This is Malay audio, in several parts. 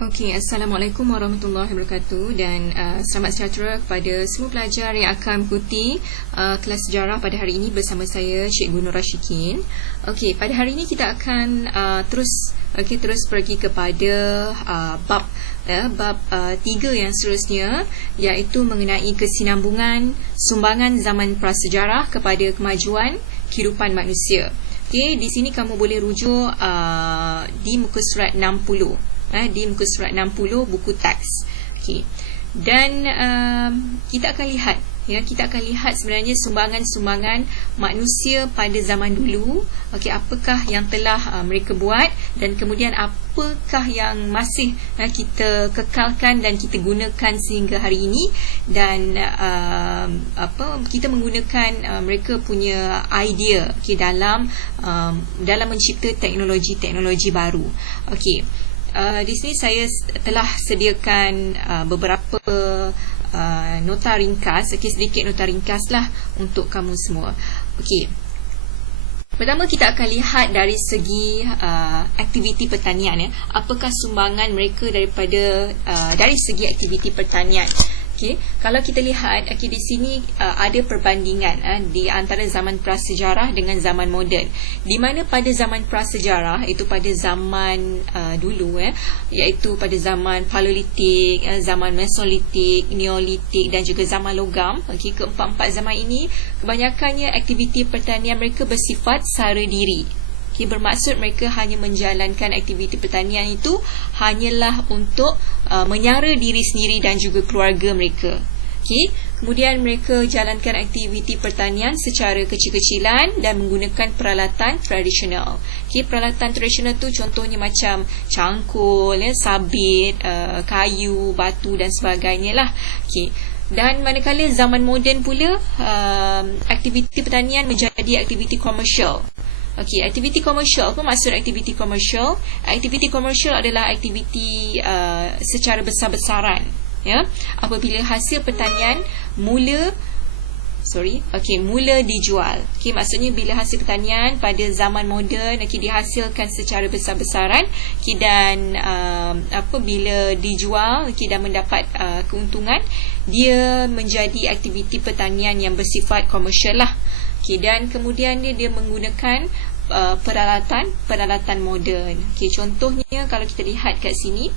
Okey, Assalamualaikum warahmatullahi wabarakatuh dan selamat sejahtera kepada semua pelajar yang akan mengikuti kelas sejarah pada hari ini bersama saya Cikgu Nur Rashikin. Okey, pada hari ini kita akan terus pergi kepada bab 3 yang seterusnya, iaitu mengenai kesinambungan sumbangan zaman prasejarah kepada kemajuan kehidupan manusia. Okey, di sini kamu boleh rujuk di muka surat 60. Di muka surat 60 buku teks. Okey. Dan kita akan lihat sebenarnya sumbangan-sumbangan manusia pada zaman dulu. Okey, apakah yang telah mereka buat dan kemudian apakah yang masih kita kekalkan dan kita gunakan sehingga hari ini, dan kita menggunakan mereka punya idea dalam mencipta teknologi baru. Okey. Di sini saya telah sediakan beberapa nota ringkas, sedikit nota ringkas lah untuk kamu semua. Okey. Pertama kita akan lihat dari segi aktiviti pertanian, apakah sumbangan mereka dari segi aktiviti pertanian. Okay. Kalau kita lihat di sini ada perbandingan di antara zaman prasejarah dengan zaman moden, di mana pada zaman prasejarah itu pada zaman dulu, iaitu pada zaman Paleolitik, zaman Mesolitik, Neolitik dan juga zaman logam. Keempat-empat zaman ini kebanyakannya aktiviti pertanian mereka bersifat sara diri. Bermaksud mereka hanya menjalankan aktiviti pertanian itu hanyalah untuk menyara diri sendiri dan juga keluarga mereka. Kemudian mereka jalankan aktiviti pertanian secara kecil-kecilan dan menggunakan peralatan tradisional. Peralatan tradisional tu contohnya macam cangkul, sabit, kayu, batu dan sebagainya lah. Dan manakala zaman moden pula, aktiviti pertanian menjadi aktiviti komersial. Okey, aktiviti komersial. Apa maksud aktiviti komersial? Aktiviti komersial adalah aktiviti secara besar-besaran, apabila hasil pertanian mula dijual. Maksudnya bila hasil pertanian pada zaman moden dihasilkan secara besar-besaran, dan bila dijual dan mendapat keuntungan, dia menjadi aktiviti pertanian yang bersifat komersial lah. Dan kemudian dia menggunakan peralatan moden. Contohnya kalau kita lihat kat sini,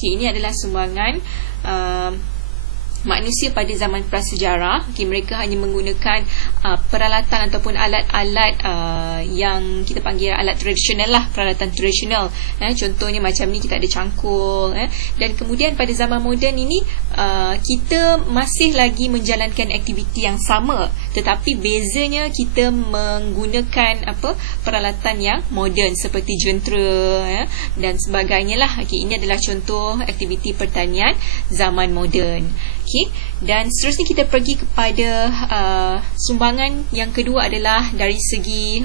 ini adalah sumbangan manusia pada zaman prasejarah. Mereka hanya menggunakan peralatan ataupun alat-alat yang kita panggil alat tradisional lah, peralatan tradisional. Contohnya macam ni, kita ada cangkul. Dan kemudian pada zaman moden ini kita masih lagi menjalankan aktiviti yang sama, tetapi bezanya kita menggunakan peralatan yang moden seperti jentera dan sebagainya lah. Ini adalah contoh aktiviti pertanian zaman moden. Dan seterusnya kita pergi kepada sumbangan yang kedua adalah dari segi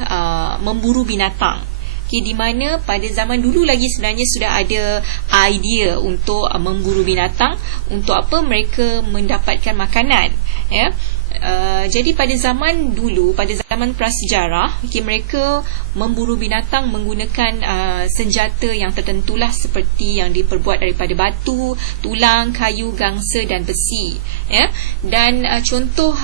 memburu binatang. Di mana pada zaman dulu lagi sebenarnya sudah ada idea untuk memburu binatang. Untuk apa? Mereka mendapatkan makanan. Jadi pada zaman dulu, pada zaman prasejarah, mereka memburu binatang menggunakan senjata yang tertentulah, seperti yang diperbuat daripada batu, tulang, kayu, gangsa dan besi. Dan contoh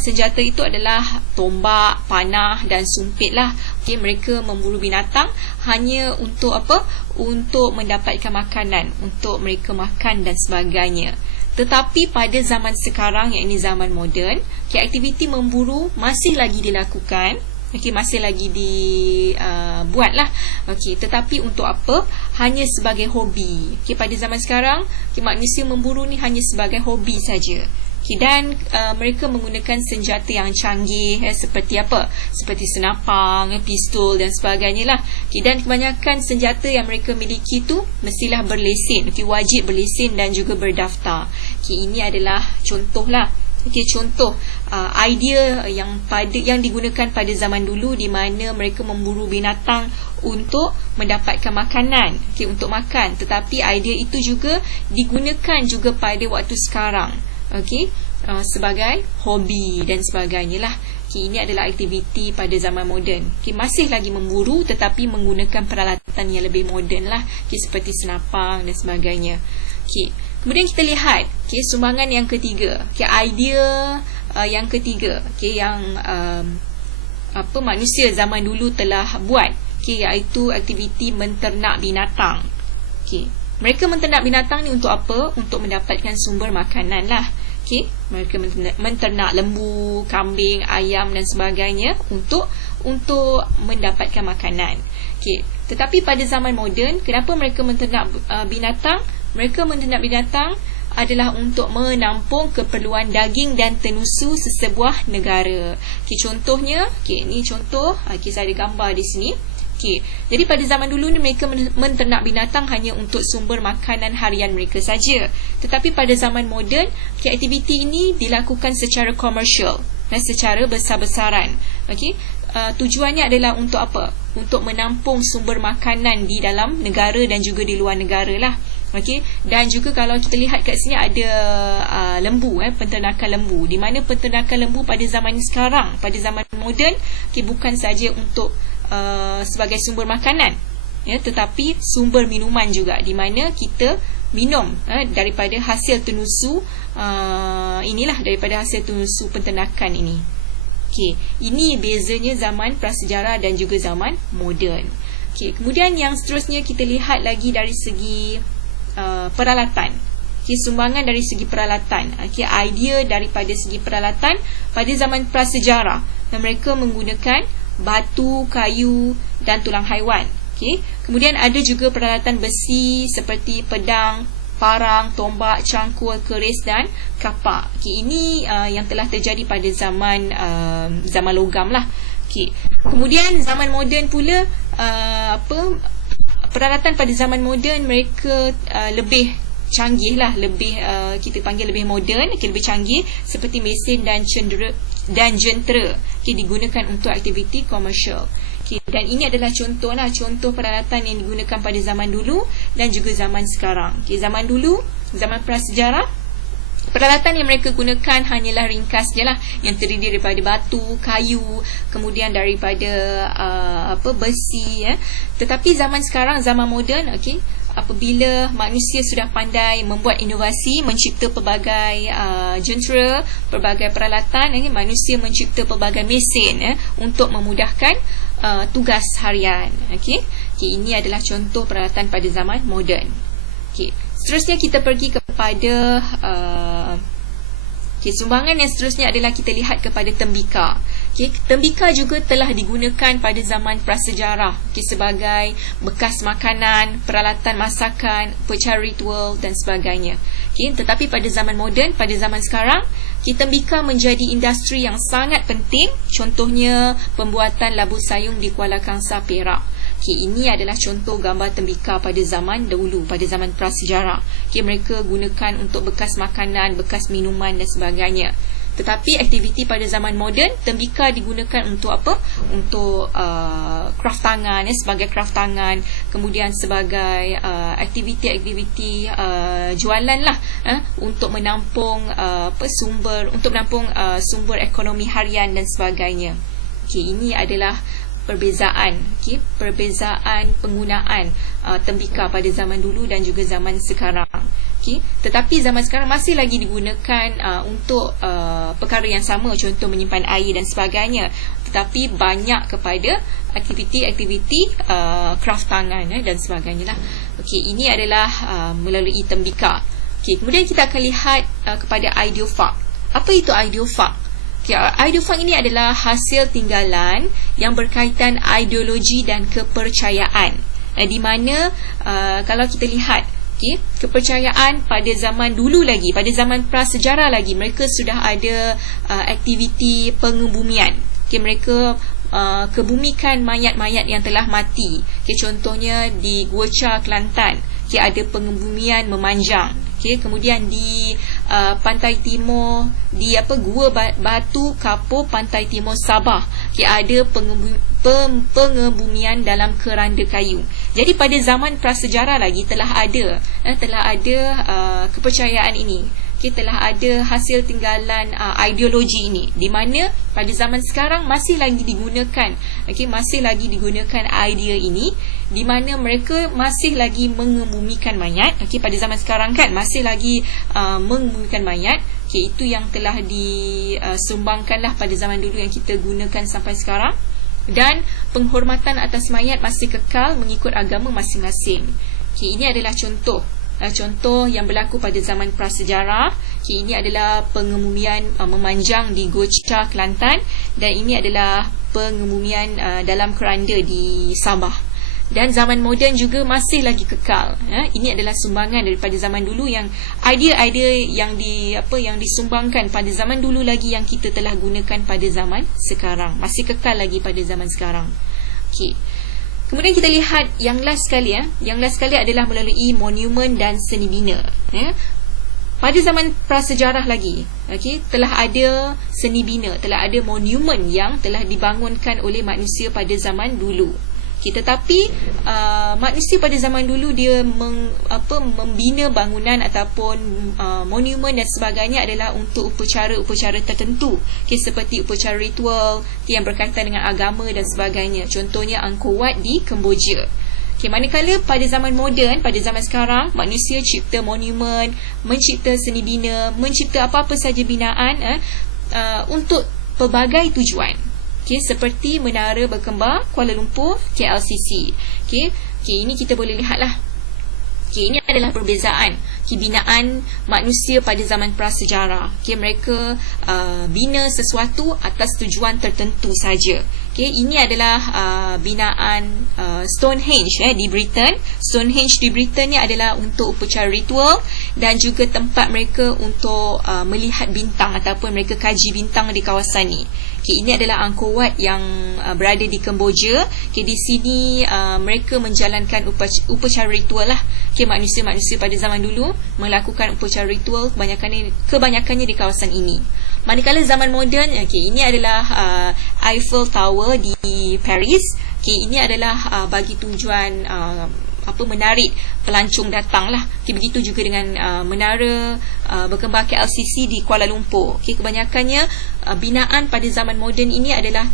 senjata itu adalah tombak, panah dan sumpit lah. Mereka memburu binatang hanya untuk apa? Untuk mendapatkan makanan, untuk mereka makan dan sebagainya. Tetapi pada zaman sekarang, iaitu zaman moden, aktiviti memburu masih lagi dilakukan, masih lagi dibuat lah. Tetapi untuk apa? Hanya sebagai hobi. Pada zaman sekarang, manusia memburu ni hanya sebagai hobi saja. Dan mereka menggunakan senjata yang canggih, seperti apa? Seperti senapang, pistol dan sebagainya lah. Dan kebanyakan senjata yang mereka miliki tu mestilah berlesen, wajib berlesen dan juga berdaftar. Ini adalah contoh lah. Contoh idea yang digunakan pada zaman dulu, di mana mereka memburu binatang untuk mendapatkan makanan, untuk makan. Tetapi idea itu juga digunakan juga pada waktu sekarang. sebagai hobi dan sebagainya lah. Ini adalah aktiviti pada zaman moden. Masih lagi memburu tetapi menggunakan peralatan yang lebih moden lah, seperti senapang dan sebagainya. Kemudian kita lihat sumbangan yang ketiga, idea yang ketiga, yang manusia zaman dulu telah buat, iaitu aktiviti menternak binatang. Mereka menternak binatang ni untuk apa? Untuk mendapatkan sumber makanan lah. Mereka menternak lembu, kambing, ayam dan sebagainya untuk mendapatkan makanan. Tetapi pada zaman moden, kenapa mereka menternak binatang? Mereka menternak binatang adalah untuk menampung keperluan daging dan tenusu sesebuah negara. Contohnya, ni contoh, saya ada gambar di sini. Jadi pada zaman dulu ni mereka menternak binatang hanya untuk sumber makanan harian mereka saja. Tetapi pada zaman moden, aktiviti ini dilakukan secara komersial dan secara besar-besaran. Tujuannya adalah untuk apa? Untuk menampung sumber makanan di dalam negara dan juga di luar negara lah. Dan juga kalau kita lihat kat sini ada lembu, penternakan lembu, di mana penternakan lembu pada zaman sekarang, pada zaman moden, bukan saja untuk sebagai sumber makanan, tetapi sumber minuman juga, di mana kita minum daripada hasil tenusu daripada hasil tenusu penternakan ini. Ini bezanya zaman prasejarah dan juga zaman moden. Kemudian yang seterusnya kita lihat lagi dari segi peralatan. Sumbangan dari segi peralatan. Idea daripada segi peralatan pada zaman prasejarah, mereka menggunakan batu, kayu dan tulang haiwan. Kemudian ada juga peralatan besi seperti pedang, parang, tombak, cangkul, keris dan kapak. Ini yang telah terjadi pada zaman logam lah. Kemudian zaman moden pula, peralatan pada zaman moden mereka lebih canggih lah, lebih kita panggil lebih moden, lebih canggih, seperti mesin dan jentera digunakan untuk aktiviti komersial. Dan ini adalah contoh peralatan yang digunakan pada zaman dulu dan juga zaman sekarang. Zaman dulu, zaman prasejarah, peralatan yang mereka gunakan hanyalah ringkas je lah, yang terdiri daripada batu, kayu, kemudian daripada besi. Tetapi zaman sekarang, zaman moden, apabila manusia sudah pandai membuat inovasi, mencipta pelbagai jentera, pelbagai peralatan, manusia mencipta pelbagai mesin untuk memudahkan tugas harian. Ini adalah contoh peralatan pada zaman moden. Seterusnya kita pergi kepada sumbangan yang seterusnya adalah kita lihat kepada tembika. Tembika juga telah digunakan pada zaman prasejarah sebagai bekas makanan, peralatan masakan, upacara ritual dan sebagainya. Tetapi pada zaman moden, pada zaman sekarang, tembika menjadi industri yang sangat penting. Contohnya pembuatan labu sayung di Kuala Kangsar, Perak. Ini adalah contoh gambar tembika pada zaman dahulu, pada zaman prasejarah. Mereka gunakan untuk bekas makanan, bekas minuman dan sebagainya. Tetapi aktiviti pada zaman moden, tembika digunakan untuk apa? Untuk craft tangan, sebagai craft tangan, kemudian sebagai aktiviti-aktiviti jualan lah, untuk menampung sumber ekonomi harian dan sebagainya. Ini adalah perbezaan penggunaan tembika pada zaman dulu dan juga zaman sekarang. Tetapi zaman sekarang masih lagi digunakan untuk perkara yang sama, contoh menyimpan air dan sebagainya, tetapi banyak kepada aktiviti-aktiviti craft tangan dan sebagainya lah. Ini adalah melalui tembika. Kemudian kita akan lihat kepada ideofak. Apa itu ideofak? Ideofak ini adalah hasil tinggalan yang berkaitan ideologi dan kepercayaan, di mana kalau kita lihat kepercayaan pada zaman dulu lagi, pada zaman prasejarah lagi, mereka sudah ada aktiviti pengebumian. Mereka kebumikan mayat-mayat yang telah mati. Contohnya di Gua Cha, Kelantan, ada pengebumian memanjang. Kemudian di pantai timur, di Gua Batu Kapur, pantai timur Sabah, ada pengebumian dalam keranda kayu. Jadi pada zaman prasejarah lagi telah ada kepercayaan ini. telah ada hasil tinggalan ideologi ini, di mana pada zaman sekarang masih lagi digunakan, masih lagi digunakan idea ini, di mana mereka masih lagi mengemumikan mayat. Pada zaman sekarang kan masih lagi mengemumikan mayat. Itu yang telah disumbangkanlah pada zaman dulu yang kita gunakan sampai sekarang. Dan penghormatan atas mayat masih kekal mengikut agama masing-masing. Ini adalah contoh yang berlaku pada zaman prasejarah. Ini adalah pengemumian memanjang di Gocha, Kelantan, dan ini adalah pengemumian dalam keranda di Sabah. Dan zaman moden juga masih lagi kekal. Ini adalah sumbangan daripada zaman dulu, yang idea-idea yang disumbangkan pada zaman dulu lagi yang kita telah gunakan pada zaman sekarang, masih kekal lagi pada zaman sekarang. Kemudian kita lihat yang last sekali. Yang last sekali adalah melalui monumen dan seni bina. Pada zaman prasejarah lagi, telah ada seni bina, telah ada monumen yang telah dibangunkan oleh manusia pada zaman dulu. Tetapi manusia pada zaman dulu dia membina bangunan ataupun monumen dan sebagainya adalah untuk upacara-upacara tertentu, seperti upacara ritual yang berkaitan dengan agama dan sebagainya. Contohnya Angkor Wat di Kemboja. Manakala pada zaman moden, pada zaman sekarang, manusia cipta monumen, mencipta seni bina, mencipta apa-apa saja binaan untuk pelbagai tujuan. Seperti Menara Berkembar Kuala Lumpur, KLCC. Ini kita boleh lihatlah. Ini adalah perbezaan binaan manusia pada zaman prasejarah. Mereka bina sesuatu atas tujuan tertentu saja. Ini adalah binaan Stonehenge di Britain. Stonehenge di Britain ni adalah untuk upacara ritual dan juga tempat mereka untuk melihat bintang ataupun mereka kaji bintang di kawasan ni. Ini adalah Angkor Wat yang berada di Kemboja. Di sini mereka menjalankan upacara ritual lah. Manusia-manusia pada zaman dulu melakukan upacara ritual kebanyakannya di kawasan ini. Manakala zaman moden, ini adalah Eiffel Tower di Paris. Ini adalah bagi tujuan menarik pelancong datang lah. Begitu juga dengan Menara Berkembar KLCC di Kuala Lumpur. Kebanyakannya binaan pada zaman moden ini adalah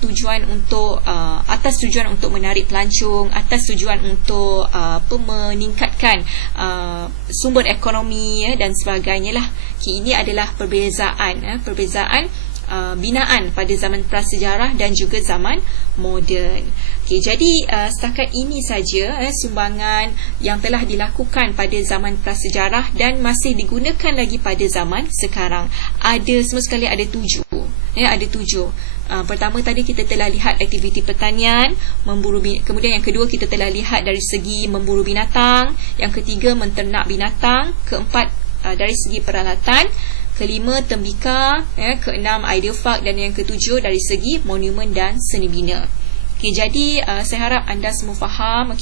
atas tujuan untuk menarik pelancong, atas tujuan untuk meningkatkan sumber ekonomi dan sebagainya lah. Ini adalah perbezaan binaan pada zaman prasejarah dan juga zaman moden. Jadi setakat ini saja sumbangan yang telah dilakukan pada zaman prasejarah dan masih digunakan lagi pada zaman sekarang. Semua sekali ada 7. Ada 7. Pertama tadi kita telah lihat aktiviti pertanian, kemudian yang kedua kita telah lihat dari segi memburu binatang, yang ketiga menternak binatang, keempat dari segi peralatan, kelima tembika, keenam ideopark, dan yang ketujuh dari segi monumen dan seni bina. Jadi saya harap anda semua faham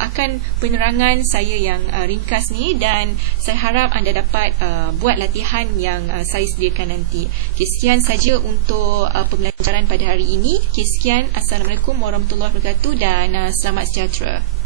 akan penerangan saya yang ringkas ni, dan saya harap anda dapat buat latihan yang saya sediakan nanti. Sekian saja untuk pembelajaran pada hari ini. Sekian, Assalamualaikum warahmatullahi wabarakatuh dan selamat sejahtera.